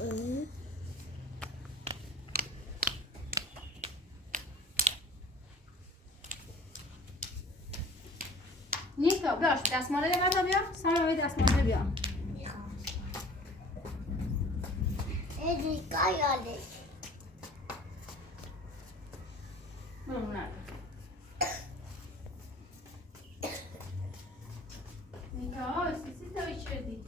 نیکا بیاش دستماله ببر بیا سامی دستماله بیا نیکا یادش ممنون نیکا سیسی تایی شدی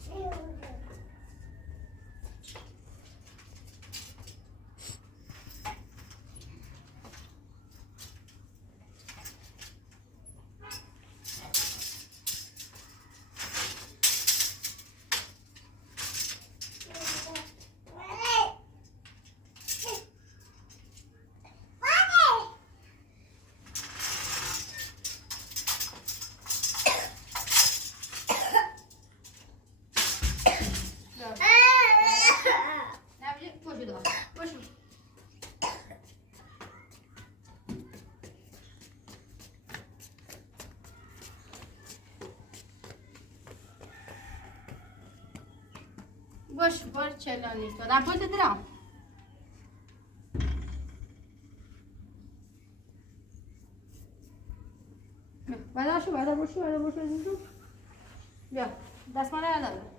باش بار چلانی تو در پول درام بعدا باشو بیا دستماله نداره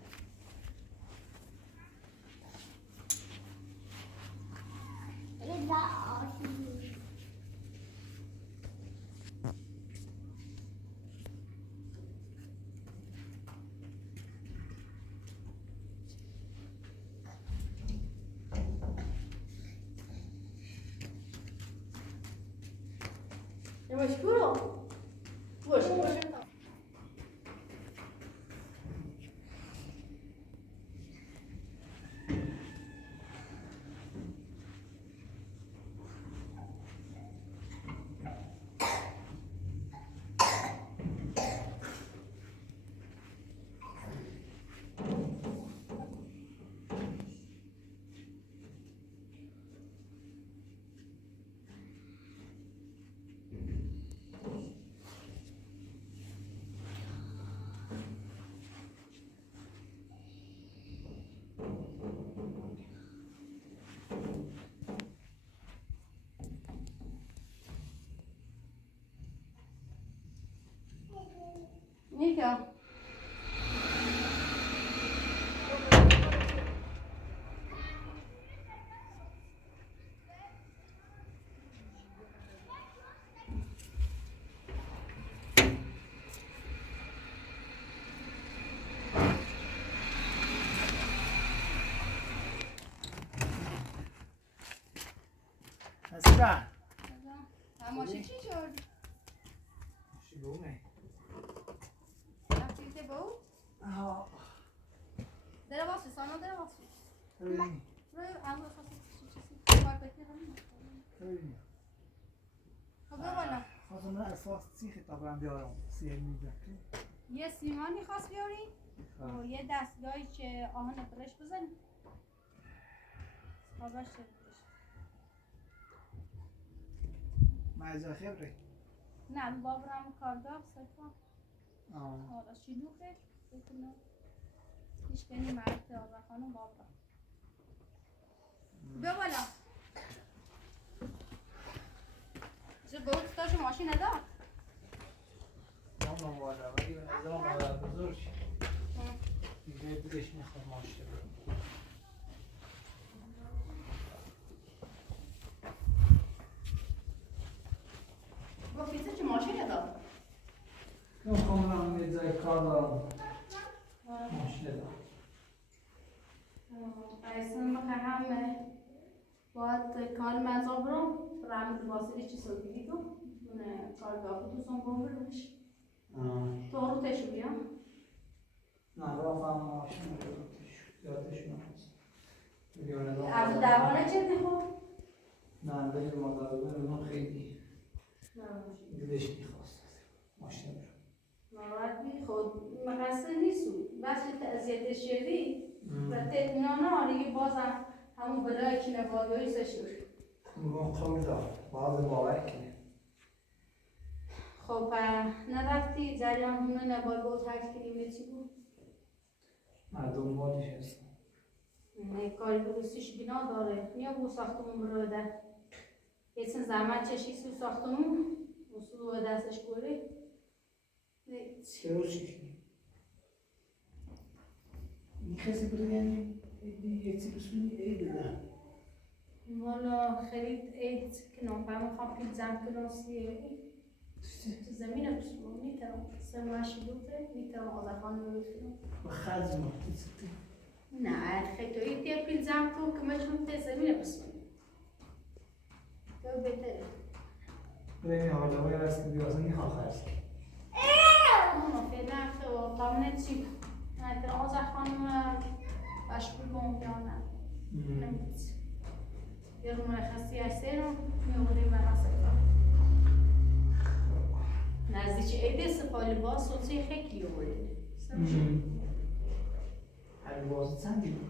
باش برو باش نیکا نصیبه ماشین چی شد؟ شلوغه رفتی که بود؟ آها داره واسه سانا داره واسه خیلی روی اول خاصی چیزی کار بکنی خیلی خب بالا خواستم اساس سیخ تا برم بیارم سیه میده یه سیمانی خواست بیاری و یه دستگاهی که آهن برش بزن خوابش شد مجا خبره نه بابرم کاردار سفا حالا شلوغه بکنم پیش کنی مرد آزار خانم بابرم بیا بالا چه بود تاشو ماشین ندار نام والا ولی به نظرم مادر بزرگ دیگه دیگهش میخواد ماشین با فیزه چه ماشین ندار نمیخوام برم یه جای کار دارم ماشین دارم ایسان همه باید کار مزا برم رمز واسه چی سوگیری تو کار دافت تو سون بابرش تو رو تشو بیا نه رفتم ماشین یادش میاد از دوانه چه میخوام؟ نه بگیر مادر بزرگ خیلی دلش میخواست ماشین برم موردی خود مقصر نیستو بس که اذیت شدی و تطمینان آره بازم همون بلای که نبادایی سشور میگم قول دار باز باور کنه خب نرفتی جریان همه نباد بود هر کنیم چی بود؟ مردم بادش هستم کاری درستش بنا داره نیا بو ساختمون بروده یه سن زحمت چشی سو ساختمون و دستش گوری چرا چی؟ این کسی بردن یه چی بسونی عید ده والا خرید عید که نامفهم خواب که زن کناسی تو زمین بسون نیترم سماشی بوده نیترم آذر خانم بسون و خزم نه خیلی توی پیل زن کو که مجموع ته زمین بسون تو بهتره برای حالا باید از که بیازنی خواهرز ما فعلا خب قامنه چی نه آذر خانم باشکوی بام یا نه نمی‌دونم یه رو مرخصی هسته رو می‌آوریم مراسم نزدیک عید سفال باز سوچه خیلی آوریم هر باز چندی بود؟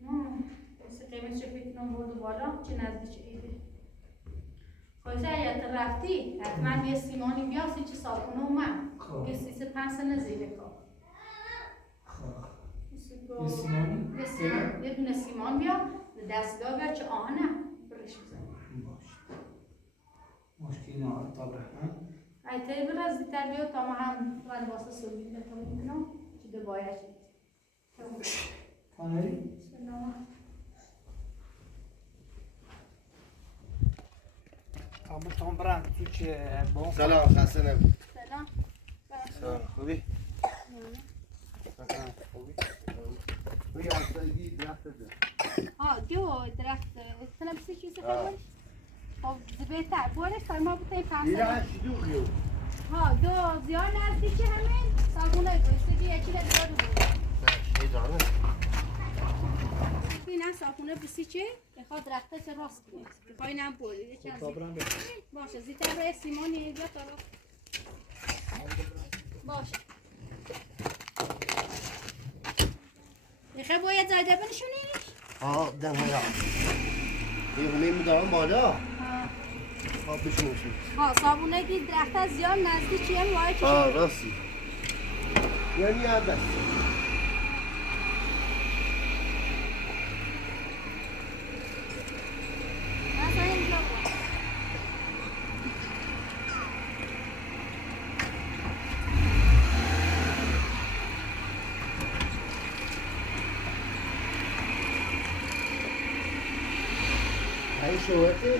نه مثل قیمت چه فکرم برد بالا چه نزدیک عیده خواهیزه اگر رفتی حتما یه سیمانی بیاسی چه صابونه اومد یه 3-5 سنه زیده کار یه سیمانی؟ یه دونه سیمان بیا دستگاه بیا چه آهنه برش بزنی مشکلی نه تا برهنه ایتایی برا زیتر بیا تا ما هم باید واسه سوگی بتونیم کنم چه دو باید کانری؟ سلام تام برند تو چه با سلام خسته نبود سلام خوبی؟ خوبی؟ روی همسایگی درخت ده جو درخت سلام سی چیزی خبر خب بهتر بورش تا ما بتونیم دیره پنسل هشت دوغیو دو زیاد نزدیکی همین صابونه گوشتگی یکی دیگه بود ادامه نه صابونه بسیچه بخواد درخته چه راست کنید بخوای نم بولی چه باشه زیتر روی سیمانی بیا تا راست باشه میخوای باید زایده بنشونیش؟ دم هلا یه میدارم بالا بشونشون صابونه که درخته زیاد نزدیکی هم وای چه راستی یعنی یه بس هاي شواتي؟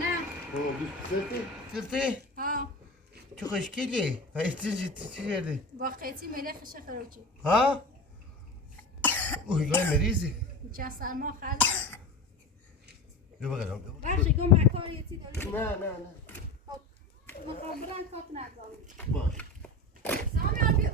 نه سرتي؟ چه خوشگلی هاي چی شده؟ با قیچی ملخش خروچی ها؟ اوه مریضی چه سرما خرد بیا بگرم بخشی گم بکار یه چی داری نه خب مقابلن کات نظام باش سامیان بیا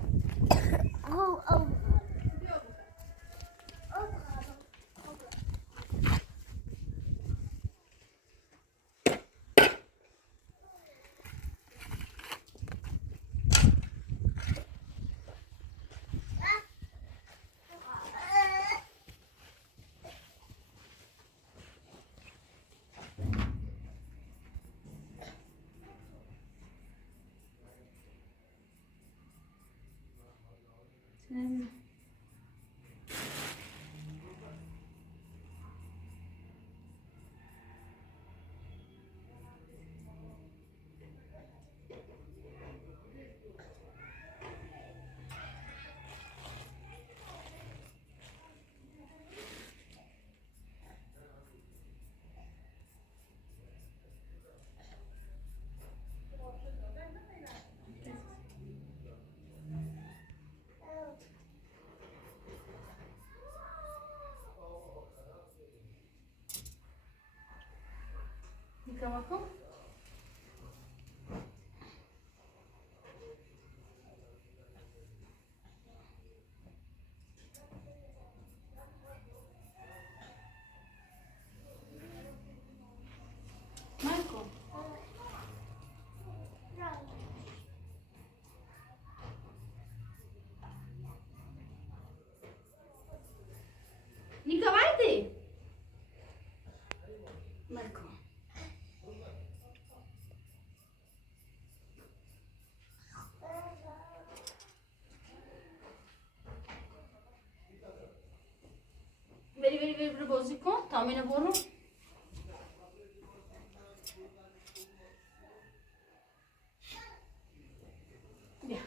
Microfoon? Marco. Nico, vai Marco. ببر بازی کن تامینه برو بیا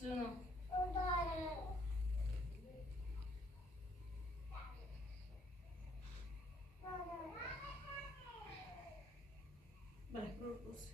جونم بله برو بازی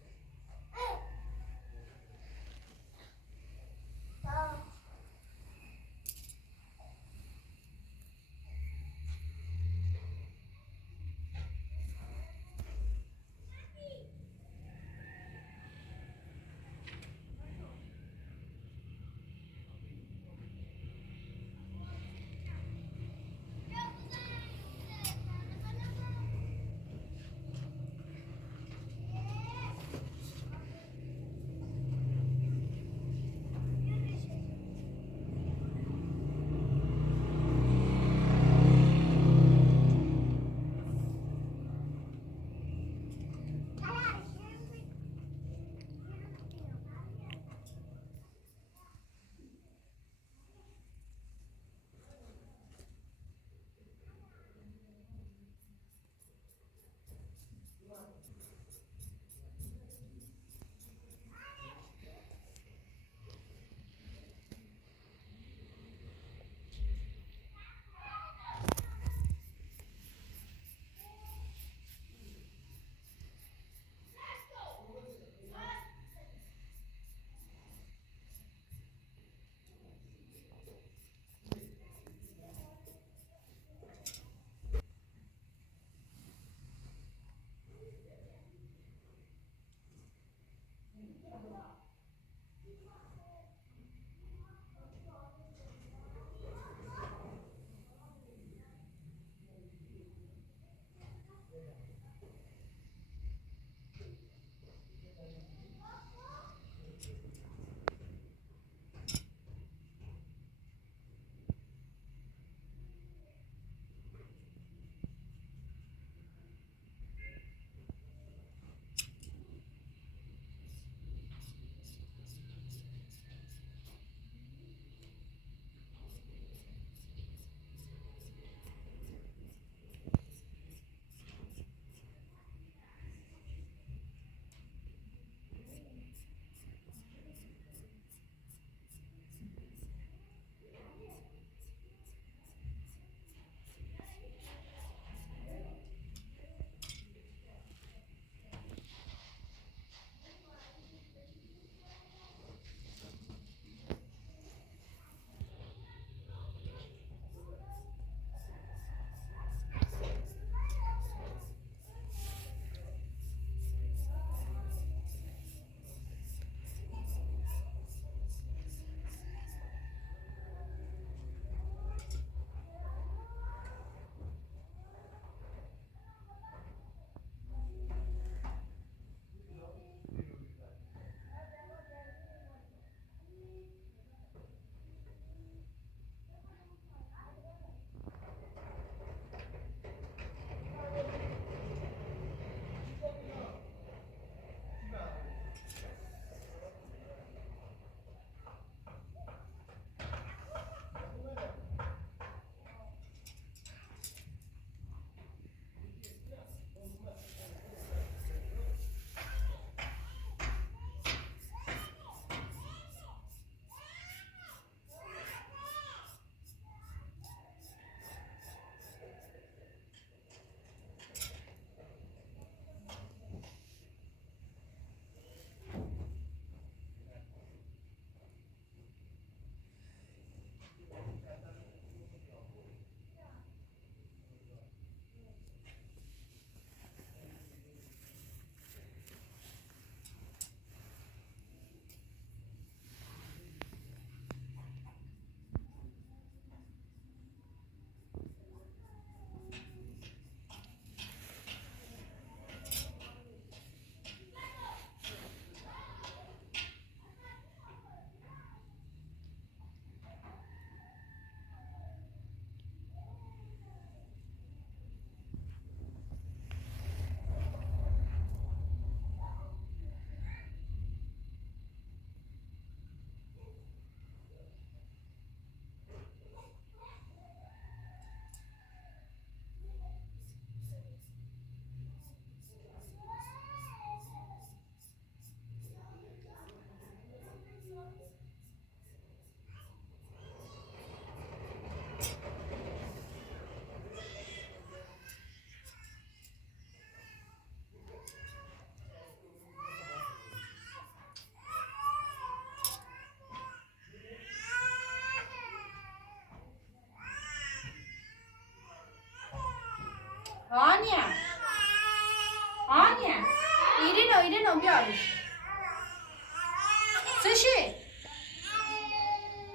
بشه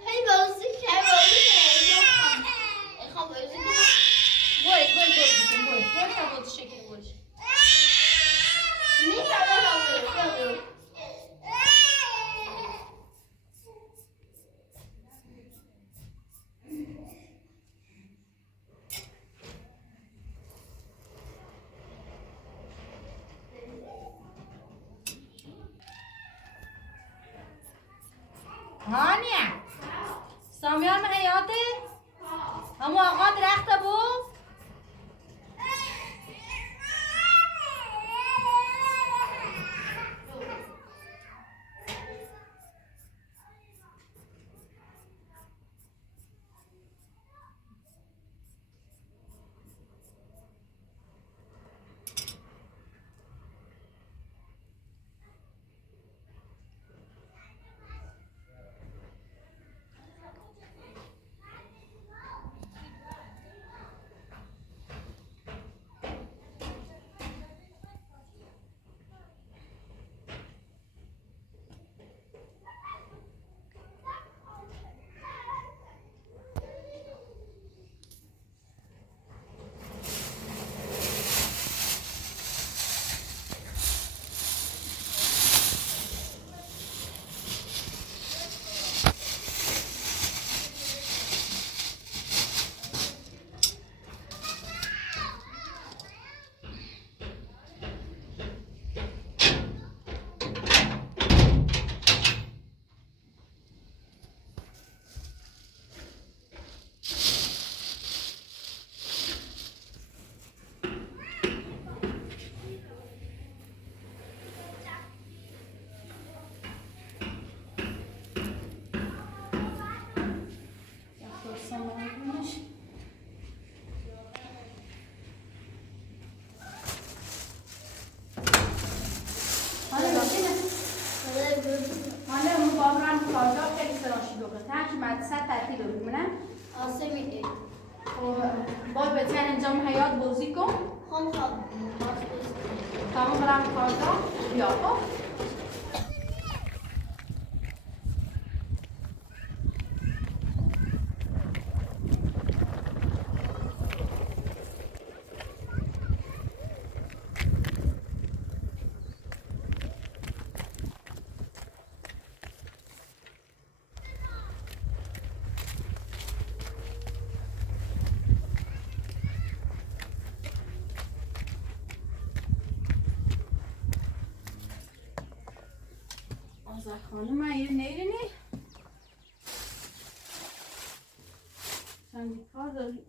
هی بازی کرد میخوام بازی کنم باید تا بازی شکل باش نیست اول برو هانیه سامیان حیاته همو آقا درخت بو حالا اون بابران کارجا خیلی سراشی دوگه تاکی مدرسه تعطیل رو بمونه آسمی باید بهتر انجام حیات بازی کن خب تمام برم کارجا بیا خب آزار خانم این نیرینی چندی کار داری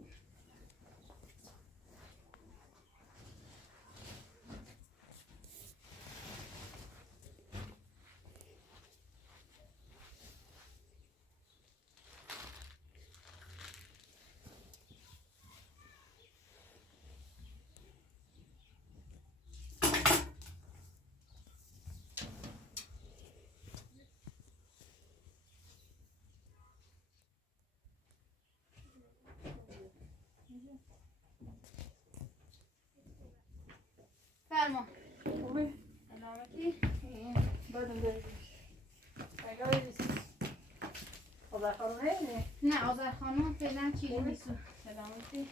فرما خوبه؟ سلامتی؟ بدون بریم اگه بریسیم آزار خانم هیلی؟ نه آزار خانم فعلا چیزی نیست سلامتی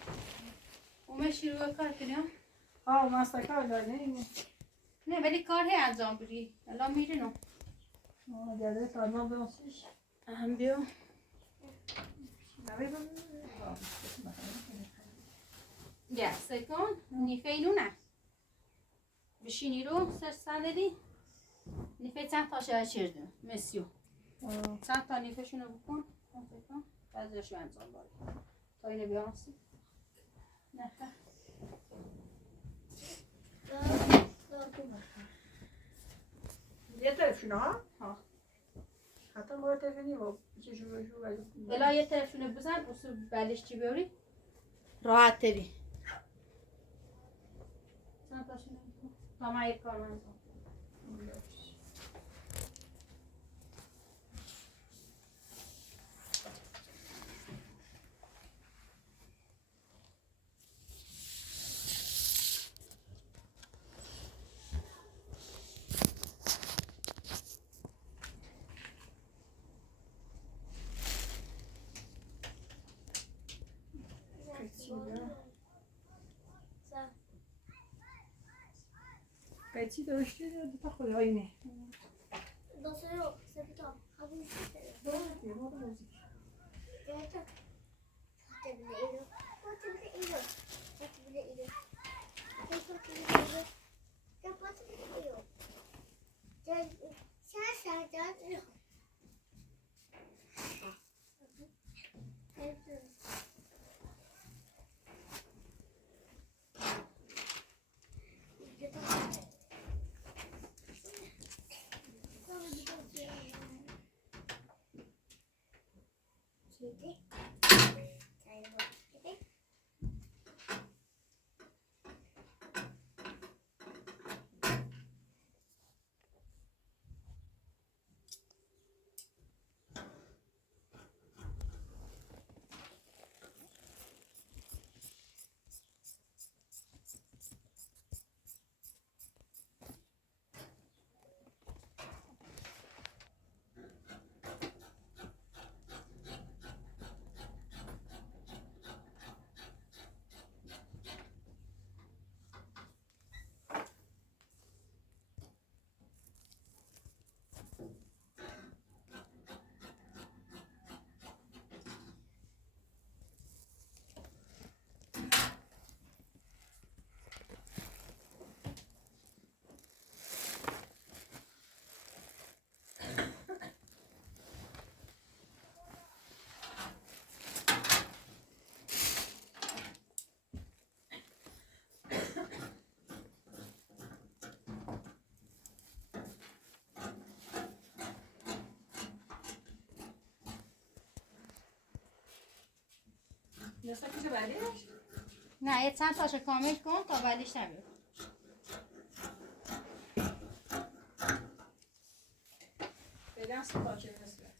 اومه شروع کار کنیم؟ مستکار داریم نه ولی کار هی انجام بری الان میرینم گرده فرمان بمسیش هم بیا گسته کن نیفه اینو نه بشینی رو سر صندلی نیفه چند تا شده چردم مسیو چند تا نیفه شونو بکن بعضیشو انجام باری تا اینو بیانسی نه یه طرفشونه ها؟ ها حتی باید تفنی با چشو بشو بلا یه طرفشونو بزن اصول بلش چی بیاری راحت تری چند تا شونو بکن تا من یک کار انجام چی داشتی؟ دو تا خدا اینه. Dosyero, sepito, habis sepito. برو بازی. Gerçek. Hadi bile iyi. Hadi bile iyi. Hadi bile iyi. Hadi bile iyi. Kapat bile iyi. Gel, sen gel. Şimdi çayı bak. نسخه کجا بعدیش؟ نه یه چند تاشو کامل کن تا بعدیش نبیر. بدم سه پاچه نسخه.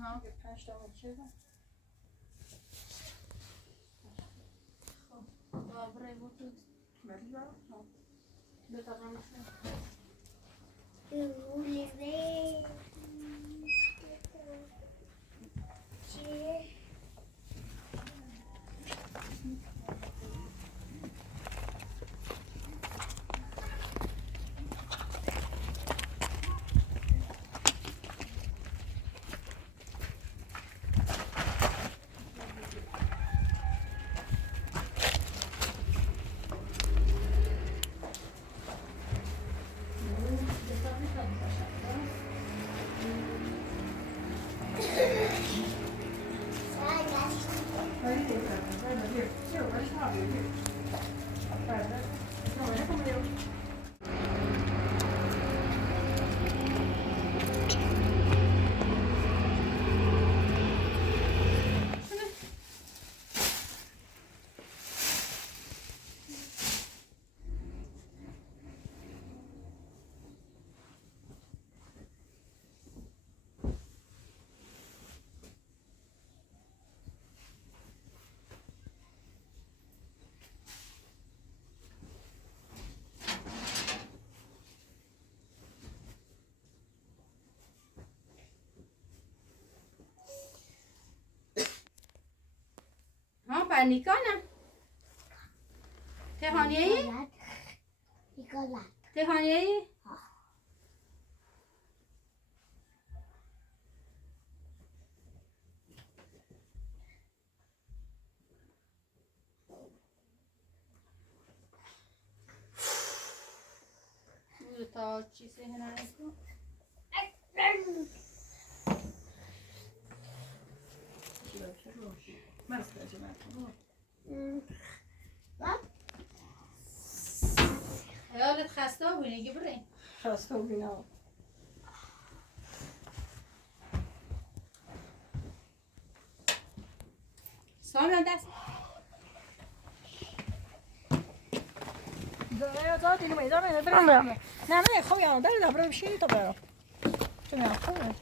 ها یه 5 تا چیزه. بابره بود. بری برو. دو تا قرمش. نیکانم تهانیه‌ای؟ تهانیه‌ای؟ تا چیزی هنرستو حالت خسته بودی که بریم خسته بودم سامیان دست داره اینو میداره برم نه خوب یارو داره برم شیری تو برم تو میام خوبه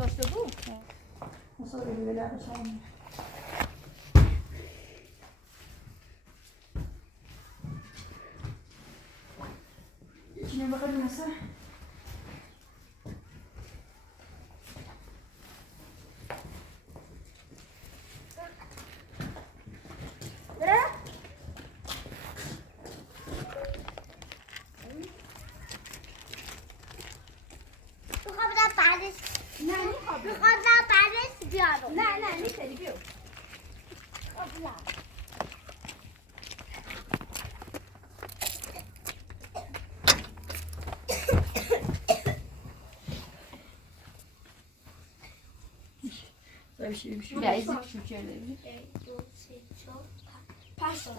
داشته بود مصابی دیگه در شام چی بخواد مثلا نه نیستی بیو بیا ایزی شو کرده بی 1 2 3 4 5 تا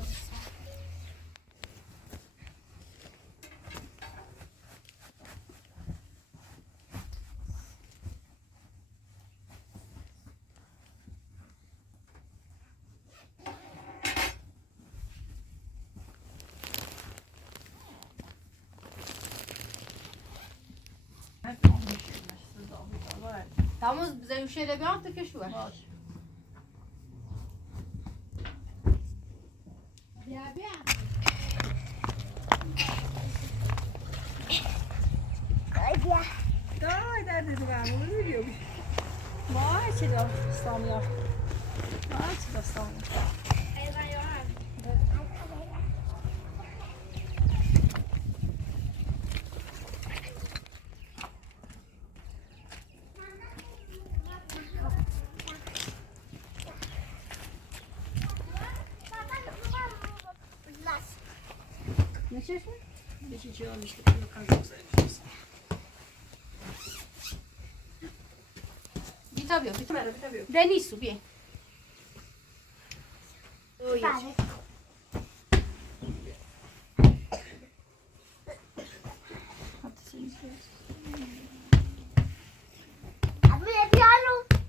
Tamam bize bir şeyle bir hafta keş var. Ya bir دای در دیدم اون ویدیو وای چه داستانیه وای چه داستانیه ne çeşme? یکی چی هم işte bunu kanka saymışız. Bir tabii yok. Bir tabii yok. Deniz su bir.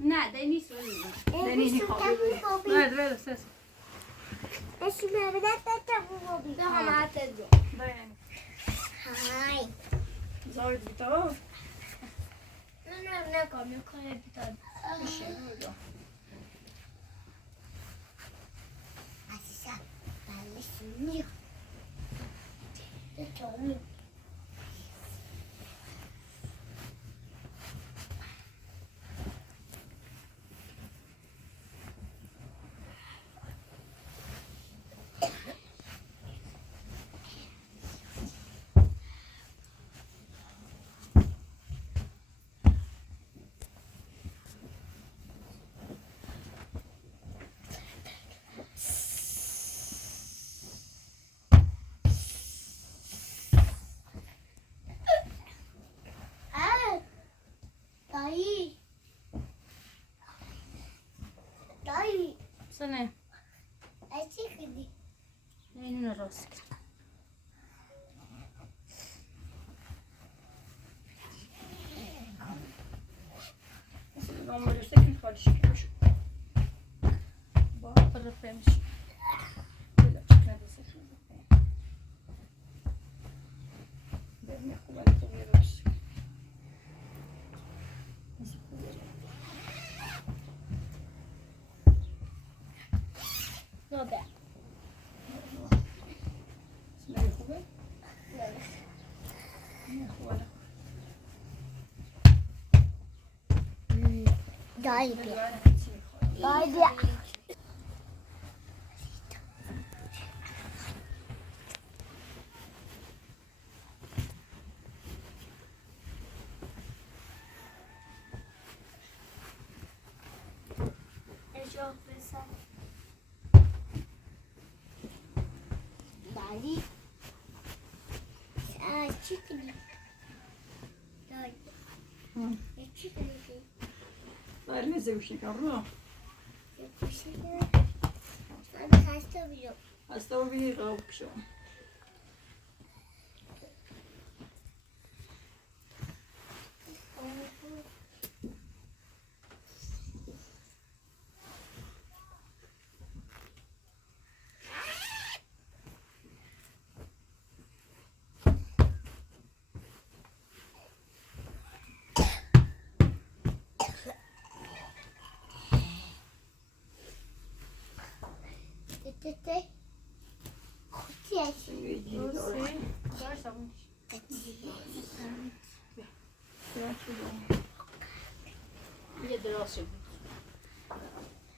Ne deniz su. Deniz ver ver ses. Dayan. Zor bir tavuk. Bir şey oluyor. Sana. Neyin orası? Non voglio stare in codice che ho Bak fırıfıymış. quella città di Soguli. Bene, come detto mi rosso. Vabbè. Smetti come? Voilà. دایی بیا دایی بیا اشاق بسن دایی چی کنی؟ دایی چی کنی؟ داری میزه گوشی کن رو گوشی کنی؟ من خسته بیرم هسته و بگی قاب کشم تته خوشی هستی یه دراز شد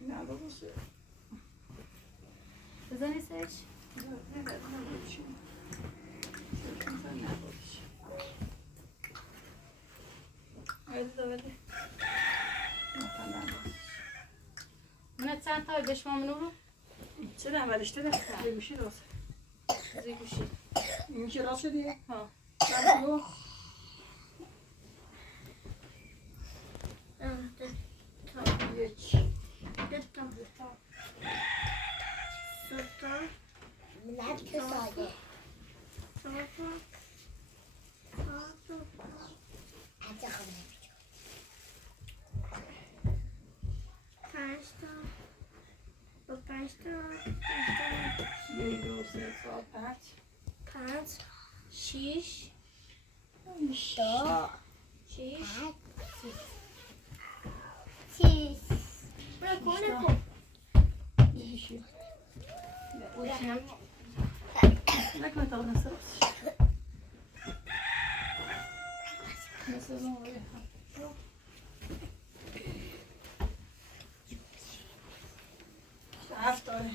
نه باباشه بزنی سرش من چند تا بشمام نورو چرا اولش ده یه گوشی راست زی گوشی این که راست شدیه ها برو یک من تو ساده عجا خونه یک دو سه چهار پنج شیش دو شیش چیز یه گوشی هم نکنه تا نصر نصر رو هفت داره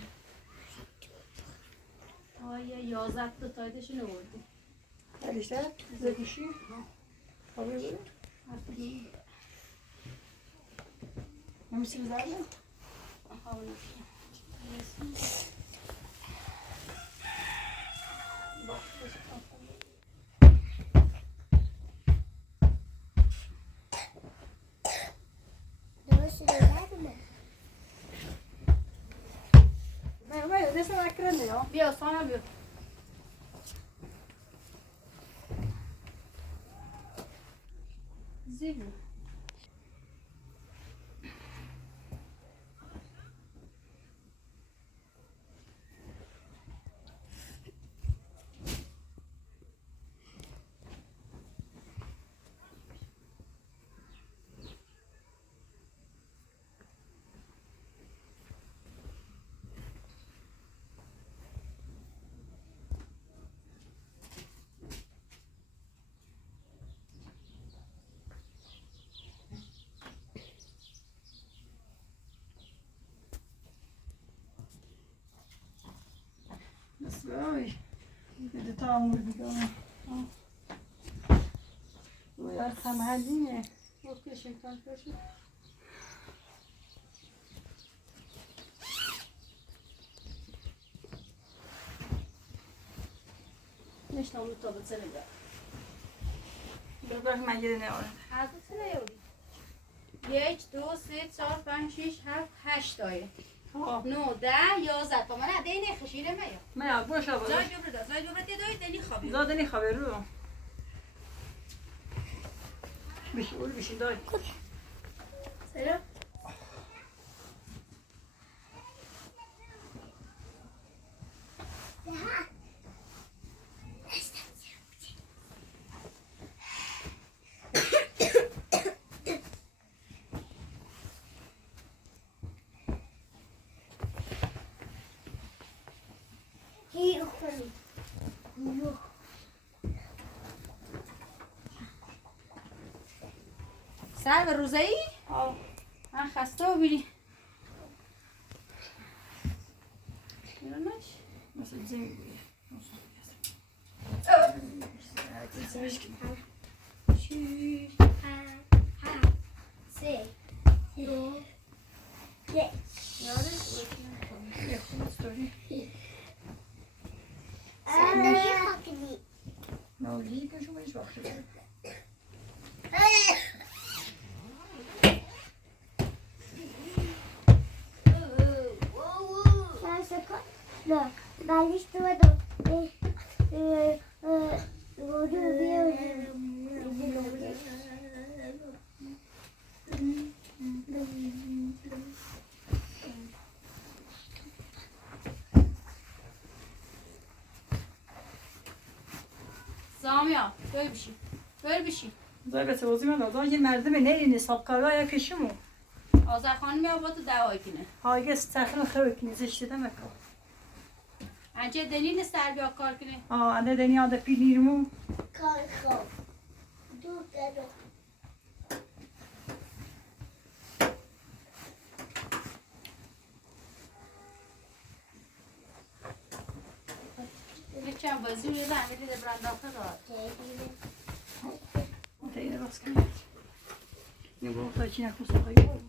آیا 11 تا تایدش نوردی بیشتر زیر گوشی خوابه بره نمیسی بزرده درست نمیدونم نه دست نکرنه یا بیا سانا بیا زیبو Oj, det tar mig. Och jag tar med henne. Och köktan först نشنم رو تا بسه نگه ببرم من یه نهاره از بسه نیاری 1 2 3 4 5 6 7 8 تایه 9 10 11 تا من عده نخشیره میا میا باشه باشه زای ببرد زای ببرد دای دنی خوابی زادنی خبر رو بشی اول بشی دای سلام سر به روزه ای؟ من خسته و بیری میرونش مثل زمین بوده چی؟ 3 2 1 یه خونه ستوری صندلی خاکنی نولی که شما ایش وقتی داره نه بعدش تو بدم سامیا böyle bir şey. Zaten o zaman o zaman yine merdiven nereye sapkala ya kışımı. Azar Khanum ya bu da dava kinه. Hayır, sakın xevkiniz işte demek o. Anca deneyim ister bir kar kinه. Anne dünyada pilirmu. Kalk. Dur gel. Geçen bazı bir ben bir de branda kadar. Teyze baskın. Ne bu taçına kusura yok.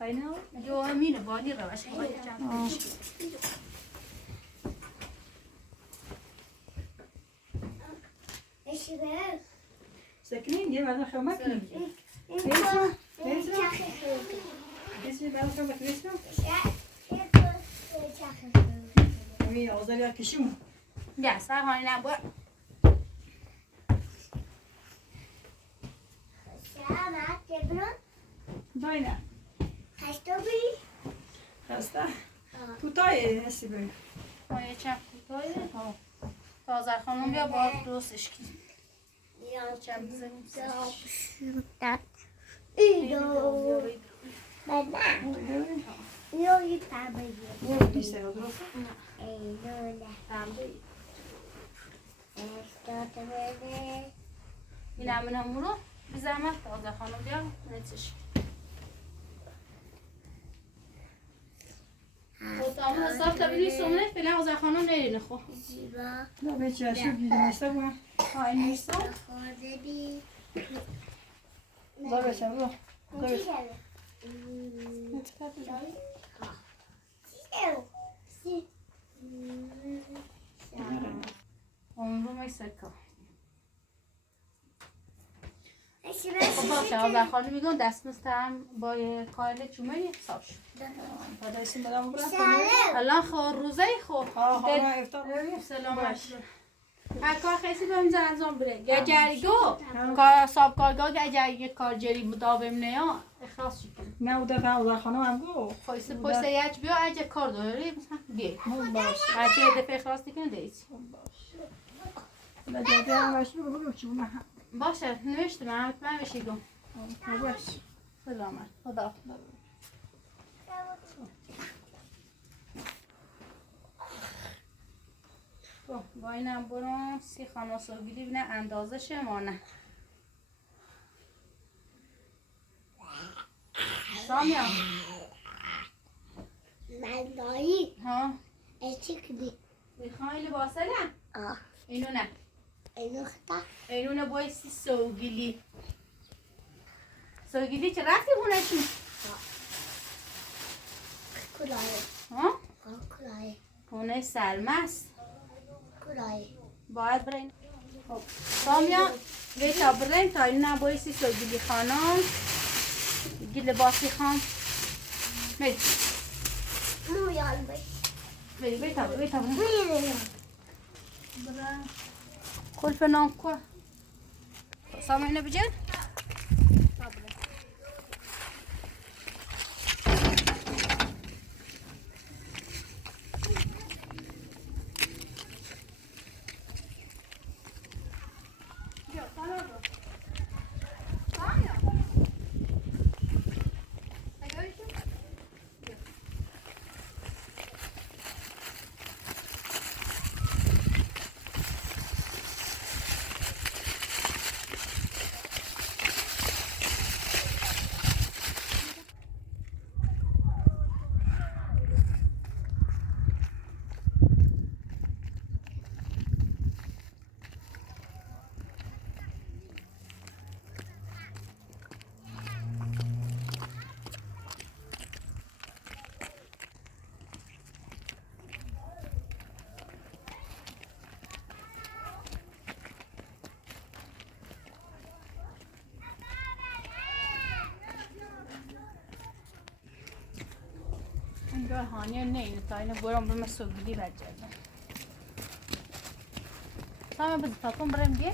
Aynen o. Yo amine bani ravaş yapacağım. Nasibeh. Sakın diye ben xamak ne? Kesin ben xamak resmi. Mi Azar ya kışımı. Ya sen hani ne bu? Selamat Cebrun. Dayna. Kaçta bir? Hasta. Kutay Nasibeh. O geçen kutuyu. Azar Khanum ya bak dostش ki. Geçen bizim Bir sene durursa. این همین همون رو بی زحمت آزر خانم بیا نتش خودمون حساب تبینی سومنه فعلا آزر خانم نرینه خب نه به چشم دیدم است با. های نیستم زار بشه برو. اون رو میسکا خب باشه آزر خانم میگن دست مستم با کایل چومه حساب شد بعد اسم بدم برام. الان خب روزه خب حالا افطار. سلام علیکم هر کار خیلی بهم زنجان بره گجریگو کار ساب کارگاه گجریگ کارجری مداوم نیا اخلاص شد نه او دفعه Azar Khanum هم گو. پایسته یج بیا اگه کار داری مثلا بیا باش. هرچی دفعه اخلاص دیگه دیت نه جدی هم باش بگو چی بود. باشه نوشتم من بشیدم باش. سلامت خدا با اینم برم 30 خانه سوگلی بینه اندازه شه ما نه سامیا من دایی ها اشتکلی میخوای لباسه نه اینو نه اینو خطا اینو نه بایستی سوگلی چه رفتی بونشون کلاه ها کلاه خونه سلمست کلاه باید برین خب سامیا بیتا برین تا این نبایستی سوگلی خانم گی لباسی خان بری مویان بایی بیتا برین میریم کلف نام کو سامیا اینو بجن اینجا هانیه نه اینو تا اینو برام به من سوگلی بجردم سامه بز تاپم برم بیه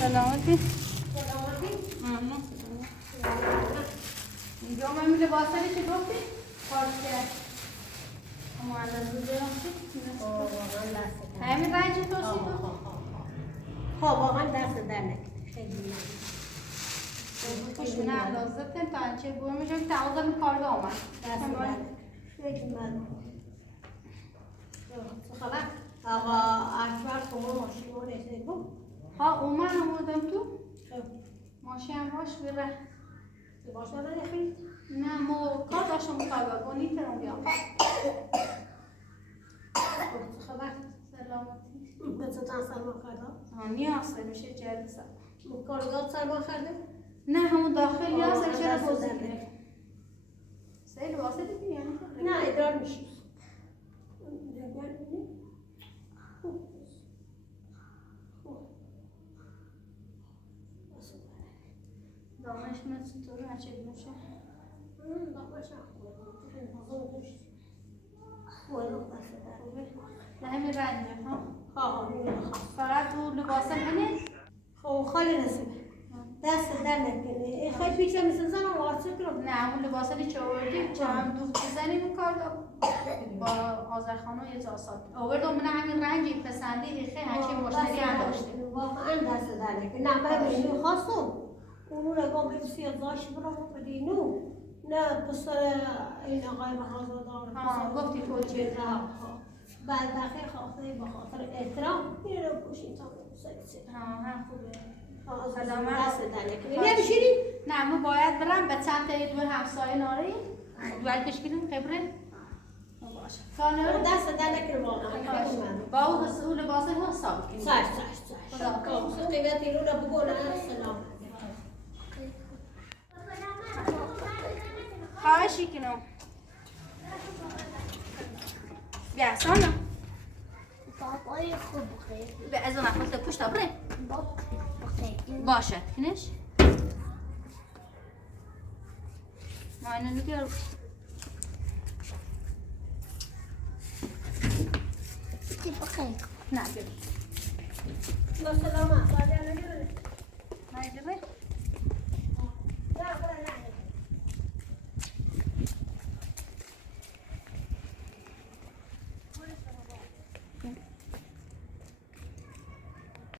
سلامتی اینجا من میگه لباسه چی گفتی؟ پارچه اما اندازه درستی؟ همین رنجی توصی گفتی؟ خب واقعا دست در نکنه خیلی خوشونه اندازه تن تا انچه بور میشه که تعوضا کارگاه آمد دست در نکنه خیلی من چه خبر؟ آقا اکبر کمون ماشین رو رسید بود ها اومد آمدم تو خب ماشین هم باش بره باش نداره خیلی؟ نه مو کار داشتم کارگاه گونی ترم بیام چه خبر؟ سلامتی به تو تن سلمان کردم؟ نیاسته میشه جلسه کارگاه سلمان کرده؟ نه همون داخل نیاسته چرا بزرگه سه لباسه دیدی یعنی؟ نه ادرار میشه دامش من چطور هچه میشه؟ دامش نه همین رنگه ها؟ ها فقط تو لباسه اینه؟ خب خالی نصیبه دست در نکنه این خواهی پیچه مثل زن و واسه کنم نه همون لباسه دی چه آوردیم چه هم دوب بزنیم این کار با آذر خانم یه جاساد آوردم من همین رنگی پسندی ایخه هچه مشتری هم داشتیم واقعا دست در نکنه نه من بینو خواستم اونو رگام بسیار داشت برام بدینو نه پسر این آقای مغازه‌دار ها گفتی توجیه بعد دقیقه خواسته به خاطر احترام این رو پوشید تا سریع ها هم خوبه سلامت دست در نکنه نمیشیری؟ نه ما باید برم به چند تا دو همسایه ناری دوال کشکیلیم خبره باشه سانه دست در نکنه واقعا با او حصول لباسه ها حساب کنیم سر قیمت این رو بگو نه سلام خواهشی کنم بیا سانه بابای خوب خیلی به از اون اخواسته پشت بره بابا خیلی باشد کنش ما اینو نگیر خیلی نه بیا با سلامت